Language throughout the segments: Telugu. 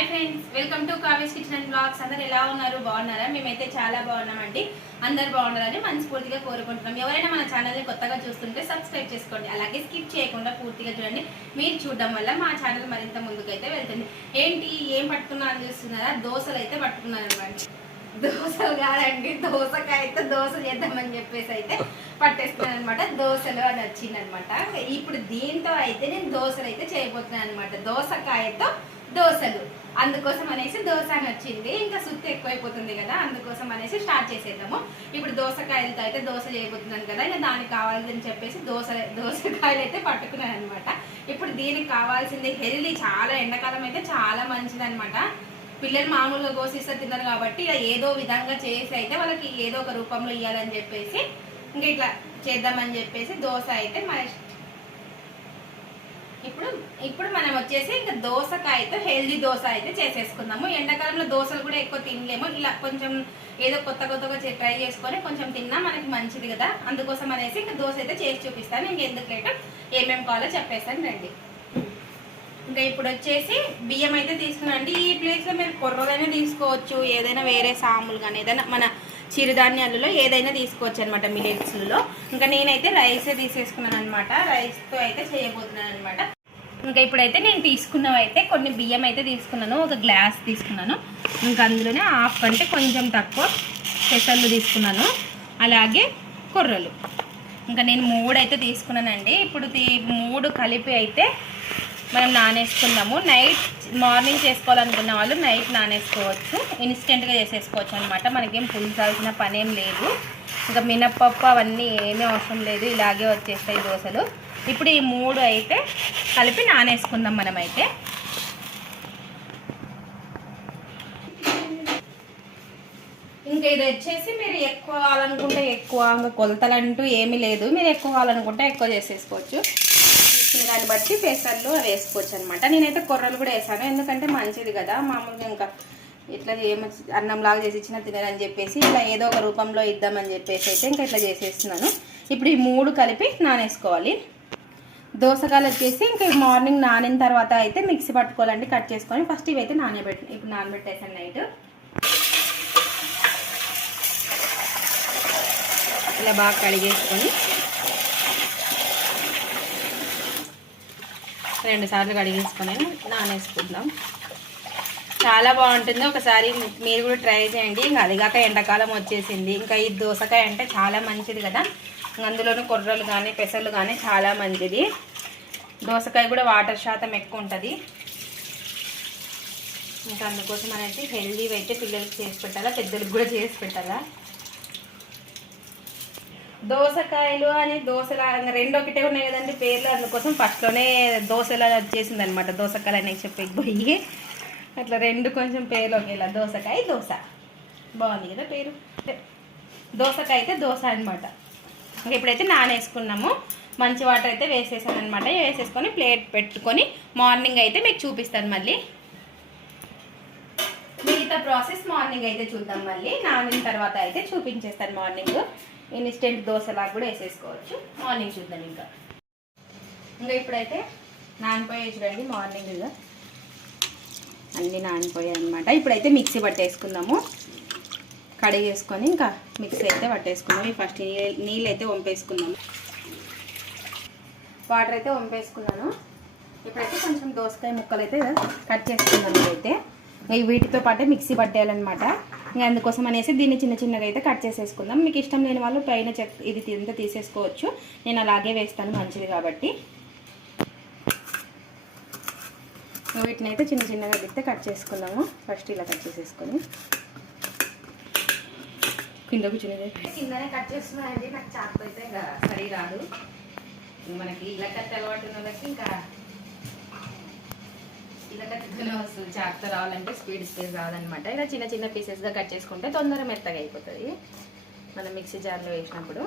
Hi friends welcome to Kavya's kitchen and blogs అందరు ఎలా ఉన్నారు? బాగున్నారా? మేమైతే చాలా బాగున్నామండి. అందరు బాగున్నారని మనస్ఫూర్తిగా కోరుకుంటున్నాం. ఎవరైనా మన ఛానల్ని కొత్తగా చూస్తుంటే సబ్స్క్రైబ్ చేసుకోండి. అలాగే స్కిప్ చేయకుండా పూర్తిగా చూడండి. మీరు చూడడం వల్ల మా ఛానల్ మరింత ముందుకైతే వెళ్తుంది. ఏంటి? ఏం పట్టుకున్నారని చూస్తున్నారా? దోశలు అయితే పట్టుకున్నాను అనమాట దోశలు కాదండి. దోసకాయతో దోశ చేద్దామని చెప్పేసి అయితే పట్టేస్తున్నాను అనమాట దోశలు అని వచ్చిందనమాట. ఇప్పుడు దీంతో అయితే నేను దోశలు అయితే చేయబోతున్నాను అనమాట దోసకాయతో దోశలు. అందుకోసం అనేసి దోశ అని వచ్చింది. ఇంకా సుత్తి ఎక్కువైపోతుంది కదా అందుకోసం అనేసి స్టార్ట్ చేసేద్దాము. ఇప్పుడు దోసకాయలతో అయితే దోశ చేయబోతున్నాను కదా ఇంకా దానికి కావాలని చెప్పేసి దోశ దోసకాయలు అయితే పట్టుకున్నాను అనమాట ఇప్పుడు దీనికి కావాల్సింది హెల్దీ చాలా ఎండాకాలం అయితే చాలా మంచిది అనమాట పిల్లలు మామూలుగా కోసిస్తే తిన్నారు కాబట్టి ఇలా ఏదో విధంగా చేసి అయితే వాళ్ళకి ఏదో ఒక రూపంలో ఇవ్వాలని చెప్పేసి ఇంకా ఇట్లా చేద్దామని చెప్పేసి దోశ అయితే మా ఇప్పుడు ఇప్పుడు మనం వచ్చేసి ఇంకా దోసకాయతో హెల్దీ దోశ అయితే చేసేసుకుందాము. ఎండాకాలంలో దోశలు కూడా ఎక్కువ తినలేము. ఇలా కొంచెం ఏదో కొత్త కొత్తగా ట్రై చేసుకొని కొంచెం తిన్నా మనకి మంచిది కదా. అందుకోసం అనేసి ఇంకా దోశ అయితే చేసి చూపిస్తాను. ఇంక ఎందుకు ఏమేమి కావాలో చెప్పేస్తాను రండి. ఇంకా ఇప్పుడు వచ్చేసి బియ్యం అయితే తీసుకున్నాండి ఈ ప్లేస్లో మీరు కొర్రలైనా తీసుకోవచ్చు. ఏదైనా వేరే సాములు కానీ ఏదైనా మన చిరుధాన్యాలలో ఏదైనా తీసుకోవచ్చు అనమాట మిలెట్స్లో ఇంకా నేనైతే రైసే తీసేసుకున్నాను అనమాట రైస్తో అయితే చేయబోతున్నాను అనమాట ఇంకా ఇప్పుడైతే నేను తీసుకున్నవి అయితే కొన్ని బియ్యం అయితే తీసుకున్నాను. ఒక గ్లాస్ తీసుకున్నాను. ఇంకా అందులోనే హాఫ్ అంటే కొంచెం తక్కువ పెసర్లు తీసుకున్నాను. అలాగే కొర్రలు. ఇంకా నేను మూడు అయితే తీసుకున్నానండి. ఇప్పుడు మూడు కలిపి అయితే మనం నానేసుకుందాము. నైట్ మార్నింగ్ చేసుకోవాలనుకున్న వాళ్ళు నైట్ నానేసుకోవచ్చు. ఇన్స్టెంట్గా చేసేసుకోవచ్చు అనమాట మనకేం పులిసాల్సిన పని ఏం లేదు. ఇంకా మినప్పప్పు అవన్నీ ఏమీ అవసరం లేదు. ఇలాగే వచ్చేస్తాయి దోశలు. ఇప్పుడు ఈ మూడు అయితే కలిపి నానేసుకుందాం మనమైతే. ఇంకా ఇది వచ్చేసి మీరు ఎక్కువ కావాలనుకుంటే ఎక్కువ ఇంకా కొలతలు అంటూ ఏమీ లేదు. మీరు ఎక్కువ కావాలనుకుంటే ఎక్కువ చేసేసుకోవచ్చు. దాన్ని బట్టి పెసర్లు అవి వేసుకోవచ్చు అనమాట నేనైతే కొర్రలు కూడా వేసాను. ఎందుకంటే మంచిది కదా. మామూలుగా ఇంకా ఇట్లా ఏమ చేసి ఇచ్చిన తినదని చెప్పేసి ఇలా ఏదో ఒక రూపంలో ఇద్దామని చెప్పేసి అయితే ఇంకా ఇట్లా చేసేస్తున్నాను. ఇప్పుడు ఈ మూడు కలిపి నానేసుకోవాలి. దోసకాయలు వచ్చేసి ఇంకా మార్నింగ్ నానిన తర్వాత అయితే మిక్సీ పట్టుకోవాలండి. కట్ చేసుకొని ఫస్ట్ ఇవైతే నానబెట్టి ఇప్పుడు నానబెట్టేసాను నైట్. ఇలా బాగా కడిగేసుకొని రెండు సార్లు కడిగేసుకొని నానేసుకుందాం. చాలా బాగుంటుంది. ఒకసారి మీరు కూడా ట్రై చేయండి. ఇంకా అదిగాక ఎండాకాలం వచ్చేసింది. ఇంకా ఈ దోసకాయ అంటే చాలా మంచిది కదా. అందులోనూ కొర్రలు కానీ పెసలు కానీ చాలా మంచిది. దోసకాయ కూడా వాటర్ శాతం ఎక్కువ ఉంటుంది. ఇంకా అందుకోసం అనేది హెల్దీ అయితే పిల్లలకి చేసి పెట్టాలా పెద్దలకు కూడా చేసి పెట్టాలా? దోసకాయలు అని దోశల రెండు ఒకటే ఉన్నాయి కదండి పేర్లు అందుకోసం ఫస్ట్లోనే దోశలా వచ్చేసింది అనమాట దోసకాయలు అని చెప్పి పోయి అట్లా రెండు కొంచెం పేర్లు ఒకేలా. దోసకాయ దోశ. బాగుంది కదా పేరు? దోసకాయ అయితే దోశ అనమాట ఇప్పుడైతే నానేసుకున్నాము. మంచి వాటర్ అయితే వేసేసాను అనమాట వేసేసుకొని ప్లేట్ పెట్టుకొని మార్నింగ్ అయితే మీకు చూపిస్తాను మళ్ళీ. మిగతా ప్రాసెస్ మార్నింగ్ అయితే చూద్దాం మళ్ళీ. నానిన తర్వాత అయితే చూపించేస్తాను మార్నింగ్. ఇన్స్టెంట్ దోశలాగా కూడా వేసేసుకోవచ్చు. మార్నింగ్ చూద్దాం ఇంకా. ఇంకా ఇప్పుడైతే నానిపోయాయి చూడండి మార్నింగ్ అన్నీ నానిపోయాయి అనమాట ఇప్పుడైతే మిక్సీ పట్టేసుకుందాము. కడిగేసుకొని ఇంకా మిక్సీ అయితే పట్టేసుకున్నాము ఫస్ట్ నీళ్ళు అయితే వంపేసుకుందాము. వాటర్ అయితే వంపేసుకున్నాను. ఇప్పుడైతే కొంచెం దోసకాయ ముక్కలు అయితే కట్ చేసుకున్నాను ఇదైతే ఈ వీటితో పాటే మిక్సీ పట్టేయాలన్నమాట. ఇంకా అందుకోసం అనేసి దీన్ని చిన్న చిన్నగా అయితే కట్ చేసేసుకుందాం. మీకు ఇష్టం లేని వాళ్ళు పైన చెక్ ఇది తింత తీసేసుకోవచ్చు. నేను అలాగే వేస్తాను మంచిది కాబట్టి. వీటిని అయితే చిన్న చిన్నగా అయితే కట్ చేసుకుందాము. ఫస్ట్ ఇలా కట్ చేసేసుకొని. కింద కూర్చునేది కిందనే కట్ చేస్తున్నానండి. నాకు చాకు అయితే సరి రాదు మనకి ఇలా కట్ అలవాటు ఉన్న వాళ్ళకి ఇంకా ఇలా కట్టుకునే వస్తుంది రావాలంటే స్పీడ్ స్పీడ్ రాదనమాట ఇలా చిన్న చిన్న పీసెస్గా కట్ చేసుకుంటే తొందరగా మెత్తగా అయిపోతుంది. మనం మిక్సీ జార్లో వేసినప్పుడు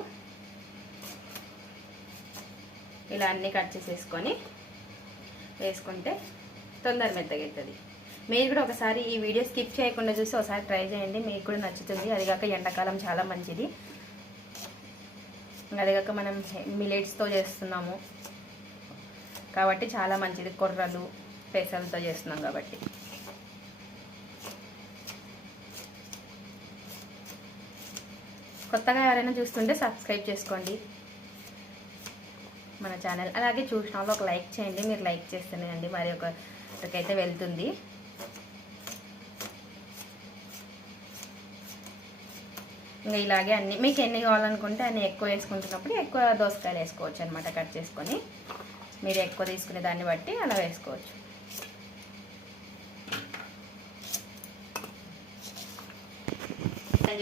ఇలా అన్నీ కట్ చేసేసుకొని వేసుకుంటే తొందర మెత్తగా అవుతుంది మీరు కూడా ఒకసారి ఈ వీడియో స్కిప్ చేయకుండా చూసి ఒకసారి ట్రై చేయండి. మీకు కూడా నచ్చుతుంది. అది కాక ఎండాకాలం చాలా మంచిది. అదిగాక మనం మిలెట్స్తో చేస్తున్నాము. కాబట్టి చాలా మంచిది. కొర్రలు పెసలతో చేస్తున్నాం కాబట్టి. కొత్తగా ఎవరైనా చూస్తుంటే సబ్స్క్రైబ్ చేసుకోండి. మన ఛానల్ అలాగే చూసిన ఒక లైక్ చేయండి. మీరు లైక్ చేస్తేనేనండి మరి ఒకరికైతే వెళ్తుంది. ఇంకా ఇలాగే అన్ని మీకు ఎన్ని కావాలనుకుంటే అన్ని ఎక్కువ వేసుకుంటున్నప్పుడు ఎక్కువ దోసకాయలు వేసుకోవచ్చు అనమాట కట్ చేసుకొని. మీరు ఎక్కువ తీసుకునే దాన్ని బట్టి అలా వేసుకోవచ్చు.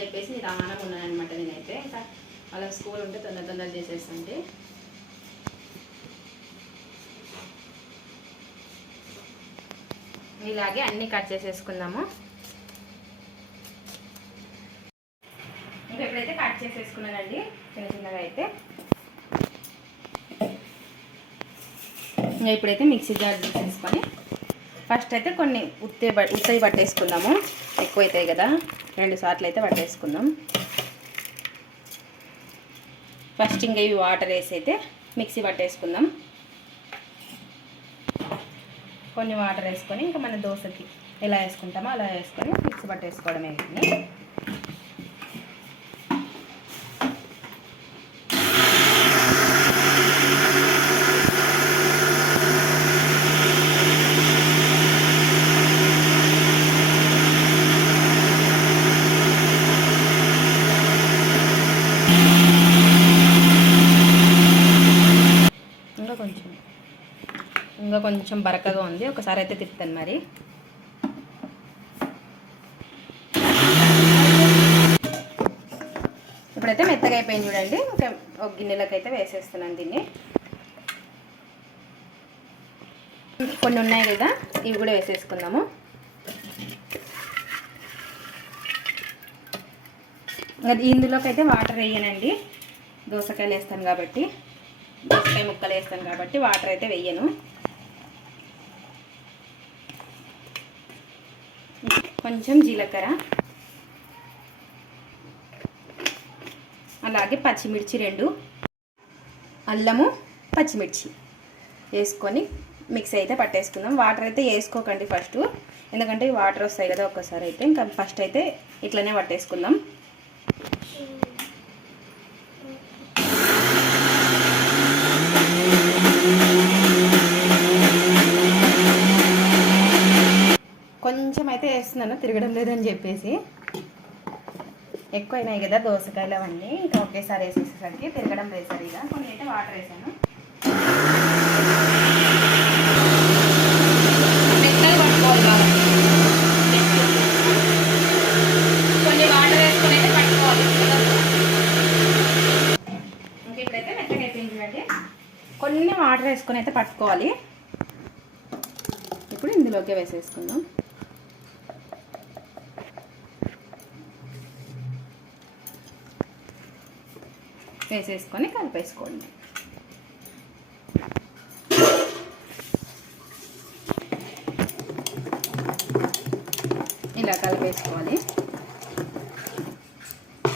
చెప్పేసి నిదానం ఉన్నాను అనమాట నేనైతే. ఇంకా వాళ్ళకి స్కూల్ ఉంటే తొందర తొందర చేసేస్తుంటే. ఇలాగే అన్నీ కట్ చేసేసుకుందాము. ఇంకా ఎప్పుడైతే కట్ చేసేసుకున్నానండి చిన్న చిన్నగా అయితే. ఇంకా ఇప్పుడైతే మిక్సీ జార్ తీసేసుకొని ఫస్ట్ అయితే కొన్ని ఉత్తే ఉత్తవి పట్టేసుకుందాము. ఎక్కువ అవుతాయి కదా. రెండు సార్లు అయితే పట్టేసుకుందాం. ఫస్ట్ ఇంకా ఇవి వాటర్ వేసి అయితే మిక్సీ పట్టేసుకుందాం. కొన్ని వాటర్ వేసుకొని ఇంకా మన దోశకి ఎలా వేసుకుంటామో అలా వేసుకొని మిక్సీ పట్టేసుకోవడమే వీటిని ఇంకా కొంచెం ఇంకా కొంచెం బరకగా ఉంది. ఒకసారి అయితే తిప్పుతాను మరి. ఇప్పుడైతే మెత్తగా అయిపోయింది చూడండి. ఇంకా ఒక గిన్నెలోకి అయితే వేసేస్తున్నాను దీన్ని. కొన్ని ఉన్నాయి కదా ఇవి కూడా వేసేసుకుందాము. అది ఇందులోకి అయితే వాటర్ వేయనండి. దోసకాయలు వేస్తాను కాబట్టి దోసకాయ ముక్కలు వేస్తాను కాబట్టి వాటర్ అయితే వేయను. కొంచెం జీలకర్ర. అలాగే పచ్చిమిర్చి రెండు. అల్లము పచ్చిమిర్చి వేసుకొని మిక్స్ అయితే పట్టేసుకుందాం. వాటర్ అయితే వేసుకోకండి ఫస్ట్. ఎందుకంటే వాటర్ వస్తాయి కదా ఒక్కసారి అయితే. ఇంకా ఫస్ట్ అయితే ఇట్లనే పట్టేసుకుందాం. కొంచెం అయితే వేస్తున్నాను తిరగడం లేదని చెప్పేసి. ఎక్కువైనాయి కదా దోసకాయలు అవన్నీ. ఇంకా ఒకేసారి వేసేసరికి తిరగడం లేదు ఇక కొన్ని అయితే వాటర్ వేసాను. మెత్తగా పట్టుకోవాలి కొన్ని వాటర్ వేసుకొని అయితే పట్టుకోవాలి. ఇంకా ఇప్పుడైతే మెత్తగా అయిపోయింది చూడండి. కొన్ని వాటర్ వేసుకొని అయితే పట్టుకోవాలి. ఇప్పుడు ఇందులోకి వేసేసుకుందాం. వేసేసుకొని కలిపేసుకోండి. ఇలా కలిపేసుకోవాలి.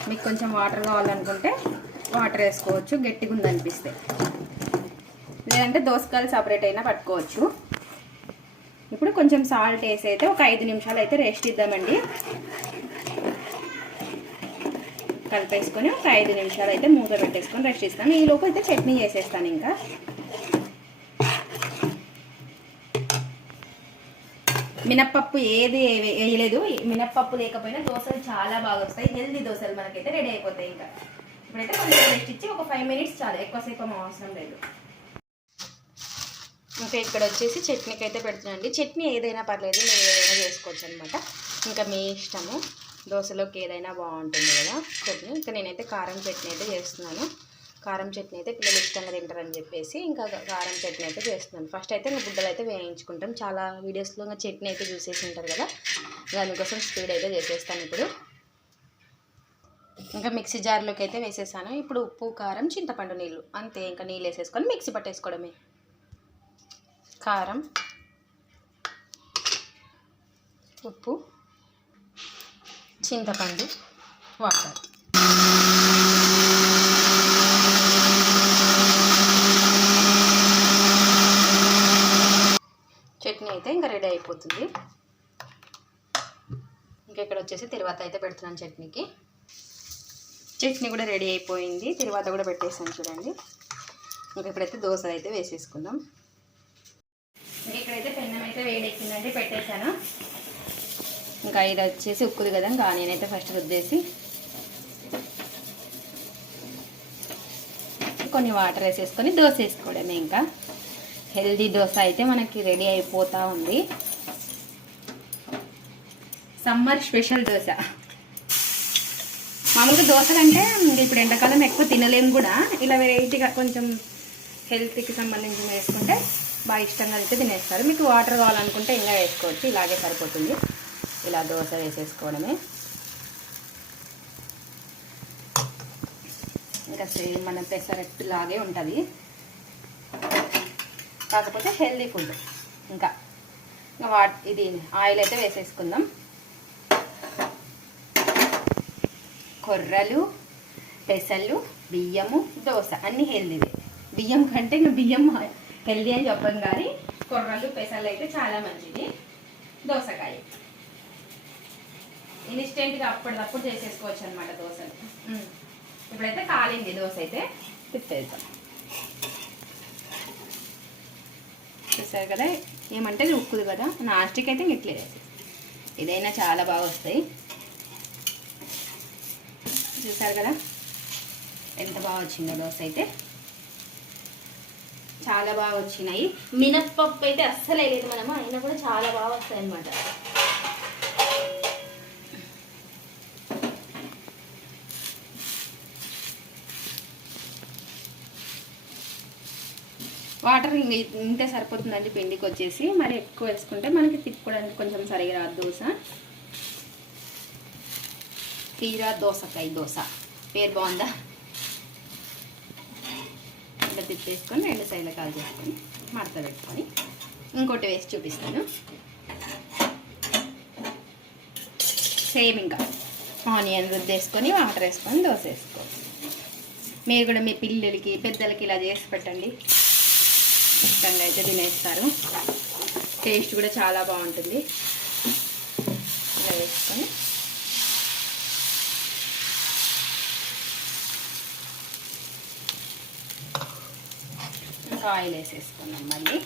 మీకు కొంచెం వాటర్ కావాలనుకుంటే వాటర్ వేసుకోవచ్చు గట్టిగా ఉందనిపిస్తే. లేదంటే దోసకాయలు సపరేట్ అయినా పట్టుకోవచ్చు. ఇప్పుడు కొంచెం సాల్ట్ వేసి అయితే ఒక ఐదు నిమిషాలు అయితే రెస్ట్ ఇద్దామండి. కలిపేసుకొని ఒక ఐదు నిమిషాలు అయితే మూత పెట్టేసుకొని రెస్ట్ ఇస్తాను. ఈలోపు అయితే చట్నీ చేసేస్తాను ఇంకా. మినప్పప్పు ఏది వేయలేదు. మినప్పప్పు లేకపోయినా దోశలు చాలా బాగా వస్తాయి. హెల్దీ దోశలు మనకైతే రెడీ అయిపోతాయి ఇంకా. ఇప్పుడైతే కొంచెం రెస్ట్ ఇచ్చి ఒక ఫైవ్ మినిట్స్ చాలు. ఎక్కువసేపు అవసరం లేదు. ఇంకా ఇక్కడ వచ్చేసి చట్నీకి అయితే పెడుతున్నాండి చట్నీ ఏదైనా పర్లేదు మీరు ఏదైనా చేసుకోవచ్చు అనమాట ఇంకా మీ ఇష్టము. దోశలోకి ఏదైనా బాగుంటుంది కదా చట్నీ ఇంకా నేనైతే కారం చట్నీ అయితే చేస్తున్నాను. కారం చట్నీ అయితే పిల్లలు ఇష్టంగా తింటారని చెప్పేసి ఇంకా కారం చట్నీ అయితే చేస్తున్నాను. ఫస్ట్ అయితే ఇంకా బుడ్డలు అయితే వేయించుకుంటాం. చాలా వీడియోస్లో ఇంకా చట్నీ అయితే చూసేసి ఉంటారు కదా దానికోసం స్పీడ్ అయితే చేసేస్తాను ఇప్పుడు. ఇంకా మిక్సీ జార్లోకి అయితే వేసేసాను. ఇప్పుడు ఉప్పు కారం చింతపండు నీళ్ళు. అంతే ఇంకా నీళ్ళు వేసేసుకొని మిక్సీ పట్టేసుకోవడమే. కారం ఉప్పు చింతపండు వాటర్ చట్నీ అయితే ఇంకా రెడీ అయిపోతుంది. ఇంకా ఇక్కడ వచ్చేసి తర్వాత అయితే పెడుతున్నాను చట్నీకి. చట్నీ కూడా రెడీ అయిపోయింది. తర్వాత కూడా పెట్టేసాను చూడండి. ఇంకా ఇప్పుడైతే దోశ అయితే వేసేసుకుందాం. ఇంకా ఇక్కడైతే పెన్నం అయితే వేడెక్కిందండి పెట్టేశాను. ఇంకా ఇది వచ్చేసి ఉక్కుది కదా ఇంకా నేనైతే ఫస్ట్ రుద్దేసి కొన్ని వాటర్ వేసేసుకొని దోశ వేసుకోవడమే ఇంకా. హెల్దీ దోశ అయితే మనకి రెడీ అయిపోతూ ఉంది. Summer special dosa. మామూలుగా దోశలు అంటే ఇప్పుడు ఎండాకాలం ఎక్కువ తినలేము కూడా. ఇలా వెరైటీగా కొంచెం హెల్త్కి సంబంధించి వేసుకుంటే బాగా ఇష్టంగా అయితే తినేస్తారు. మీకు వాటర్ కావాలనుకుంటే ఇంకా వేసుకోవచ్చు. ఇలాగే సరిపోతుంది. ఇలా దోశ వేసేసుకోవడమే. ఇంకా సేమ్ మన పెసరట్టు లాగే ఉంటుంది. కాకపోతే హెల్దీ ఫుడ్. ఇంకా ఇంకా వా ఇది ఆయిల్ అయితే వేసేసుకుందాం. కొర్రలు పెసలు బియ్యము దోశ అన్నీ హెల్దీవే. బియ్యం కంటే ఇంకా బియ్యం హెల్దీ అని చెప్పం కానీ కొర్రలు పెసలు అయితే చాలా మంచిది. దోసకాయ. ఇన్స్టెంట్గా అప్పటిదప్పుడు చేసేసుకోవచ్చు అనమాట దోశలు ఇప్పుడైతే కాలింది దోశ అయితే. తిప్పేద్దాం. చూసారు కదా? ఏమంటే ఇది ఉక్కుదు కదా? నాస్టిక్ అయితే ఇట్లే ఇదైనా చాలా బాగా వస్తాయి. చూసారు కదా? ఎంత బాగా వచ్చిందో దోశ అయితే. చాలా బాగా వచ్చినాయి. మినప్పప్పు అయితే అస్సలు వేయలేదు మనము. అయినా కూడా చాలా బాగా వస్తాయి అన్నమాట వాటర్ ఇంక ఇంతే సరిపోతుందండి పిండికి వచ్చేసి మరి ఎక్కువ వేసుకుంటే మనకి తిప్పుకోవడానికి కొంచెం సరిగా రాదు దోశ. తీరా దోసకాయ దోశ. పేరు బాగుందా? ఇట్లా తిప్పేసుకొని రెండు సైడ్ల కాల్ చేసుకొని మడత పెట్టుకొని ఇంకోటి వేసి చూపిస్తాను. సేమ్ ఇంకా. ఆనియన్ రుద్దేసుకొని వాటర్ వేసుకొని దోశ వేసుకోవాలి. మీరు కూడా మీ పిల్లలకి పెద్దలకి ఇలా చేసి పెట్టండి. ఇష్టంగా అయితే తినేస్తారు. టేస్ట్ కూడా చాలా బాగుంటుంది. ఇలా వేసుకొని. ఇంకా ఆయిల్ వేసేసుకున్నాం మళ్ళీ.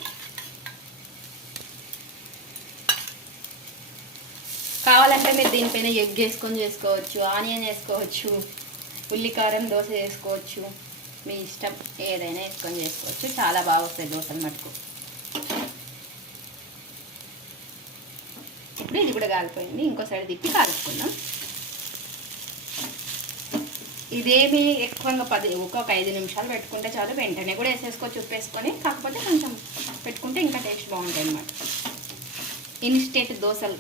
కావాలంటే మీరు దీనిపైన ఎగ్ వేసుకొని చేసుకోవచ్చు ఆనియన్ వేసుకోవచ్చు ఉల్లికారం దోశ చేసుకోవచ్చు మీ ఇష్టం ఏదైనా వేసుకొని చేసుకోవచ్చు. చాలా బాగా వస్తాయి దోశలు మటుకు. ఇప్పుడు ఇది కూడా కాలిపోయింది. ఇంకో సైడ్ తిప్పి కాల్చుకుందాం. ఇదేమి ఎక్కువగా పది ఒక ఐదు నిమిషాలు పెట్టుకుంటే చాలు. వెంటనే కూడా వేసేసుకోవచ్చు ఉప్పు వేసుకొని కాకపోతే కొంచెం పెట్టుకుంటే ఇంకా టేస్ట్ బాగుంటాయి అన్నమాట. ఇన్స్టెంట్ దోశలు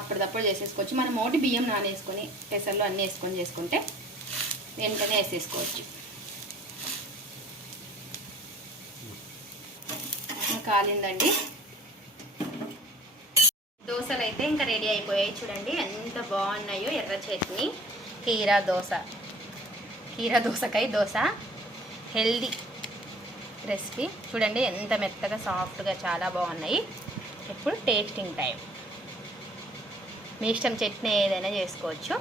అప్పటిదప్పుడు చేసేసుకోవచ్చు. మనం మోటి బియ్యం నానేసుకొని పెసర్లు అన్నీ వేసుకొని చేసుకుంటే వెంటనే వేసేసుకోవచ్చు. కాలిందండి. దోశలు అయితే ఇంకా రెడీ అయిపోయాయి చూడండి. ఎంత బాగున్నాయో ఎర్ర చట్నీ కీరా దోశ కీరా దోసకాయ దోశ హెల్దీ రెసిపీ. చూడండి ఎంత మెత్తగా సాఫ్ట్గా చాలా బాగున్నాయి. ఇప్పుడు టేస్టింగ్ టైం. మీ ఇష్టం చట్నీ ఏదైనా చేసుకోవచ్చు.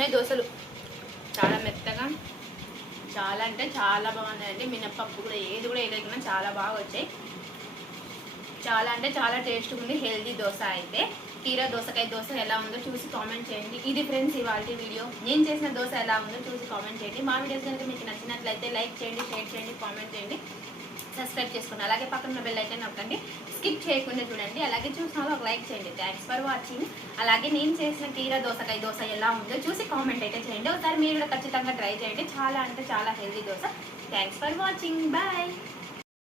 ఉన్నాయి దోశలు. చాలా మెత్తగా చాలా అంటే చాలా బాగున్నాయండి. మినప్పప్పు కూడా ఏది కూడా వేయలేకుండా చాలా బాగా వచ్చాయి. చాలా అంటే చాలా టేస్ట్గా ఉంది హెల్దీ దోశ అయితే. కీరా దోసకాయ దోశ ఎలా ఉందో చూసి కామెంట్ చేయండి. ఇది ఫ్రెండ్స్ ఇవాళ వీడియో. నేను చేసిన దోశ ఎలా ఉందో చూసి కామెంట్ చేయండి. మా వీడియోస్ కనుక మీకు నచ్చినట్లయితే లైక్ చేయండి షేర్ చేయండి కామెంట్ చేయండి. సబ్స్క్రైబ్ చేసుకోండి అలాగే పక్కన బెల్ ఐకాన్ నొక్కండి. స్కిప్ చేయకుండా చూడండి. అలాగే చూసిన వాళ్ళు ఒక లైక్ చేయండి. థ్యాంక్స్ ఫర్ వాచింగ్ అలాగే నేను చేసిన కీరా దోసకాయ దోశ ఎలా ఉందో చూసి కామెంట్ అయితే చేయండి. ఒకసారి మీరు కూడా ఖచ్చితంగా ట్రై చేయండి. చాలా అంటే చాలా healthy dosa. Thanks for watching bye